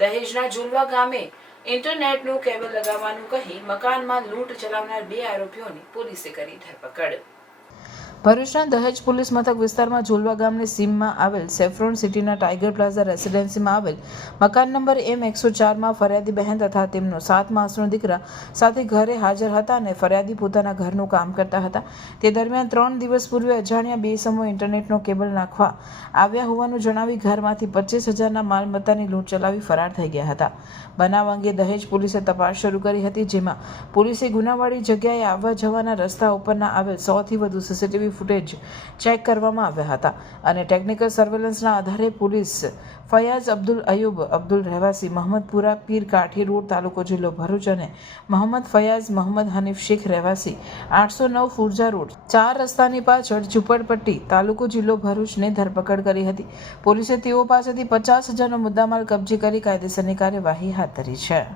દહેજના ઝુલવા ગામે ઇન્ટરનેટનું કેબલ લગાવવાનું કહી મકાનમાં લૂંટ ચલાવનાર 2 આરોપીઓની પોલીસે કરી ધરપકડ। ભરૂચના દહેજ પોલીસ મથક વિસ્તારમાં ઝુલવા ગામની સીમમાં આવેલ સેફ્રોન સિટીના ટાઈગર પ્લાઝા રેસિડેન્સીમાં આવેલ મકાન નંબર M104માં ફરિયાદી બહેન તથા તેમનો 7 માસનો દીકરા સાથે ઘરે હાજર હતા અને ફરિયાદી પોતાના ઘરનું કામ કરતા હતા। તે દરમિયાન 3 દિવસ પૂર્વે અજાણ્યા 2 ઇસમોએ ઇન્ટરનેટનો કેબલ નાખવા આવ્યા હોવાનું જણાવી ઘરમાંથી 25,000ના માલમત્તાની લૂંટ ચલાવી ફરાર થઈ ગયા હતા। બનાવ અંગે દહેજ પોલીસે તપાસ શરૂ કરી હતી, જેમાં પોલીસે ગુનાવાળી જગ્યાએ આવવા જવાના રસ્તા ઉપરના આવેલ 100થી વધુ સીસીટીવી ફૂટેજ ચેક કરવામાં આવ્યા હતા અને ટેકનિકલ સર્વેલન્સના આધારે પોલીસ ફયાઝ અબ્દુલ અયુબ અબ્દુલ રહેવાસી મહમદપુરા પીર કાઠી રોડ તાલુકો જિલ્લો ભરૂચ અને મોહમ્મદ ફયાઝ મોહમ્મદ હનીફ શેખ રહેવાસી 809 ફુરજા રોડ 4 રસ્તાની પાછળ ઝુંપડપટ્ટી તાલુકો જિલ્લો ભરૂચને ધરપકડ કરી હતી। પોલીસે તેઓ પાસેથી 50,000નો મુદ્દામાલ કબજે કરી કાયદેસરની કાર્યવાહી હાથ ધરી છે।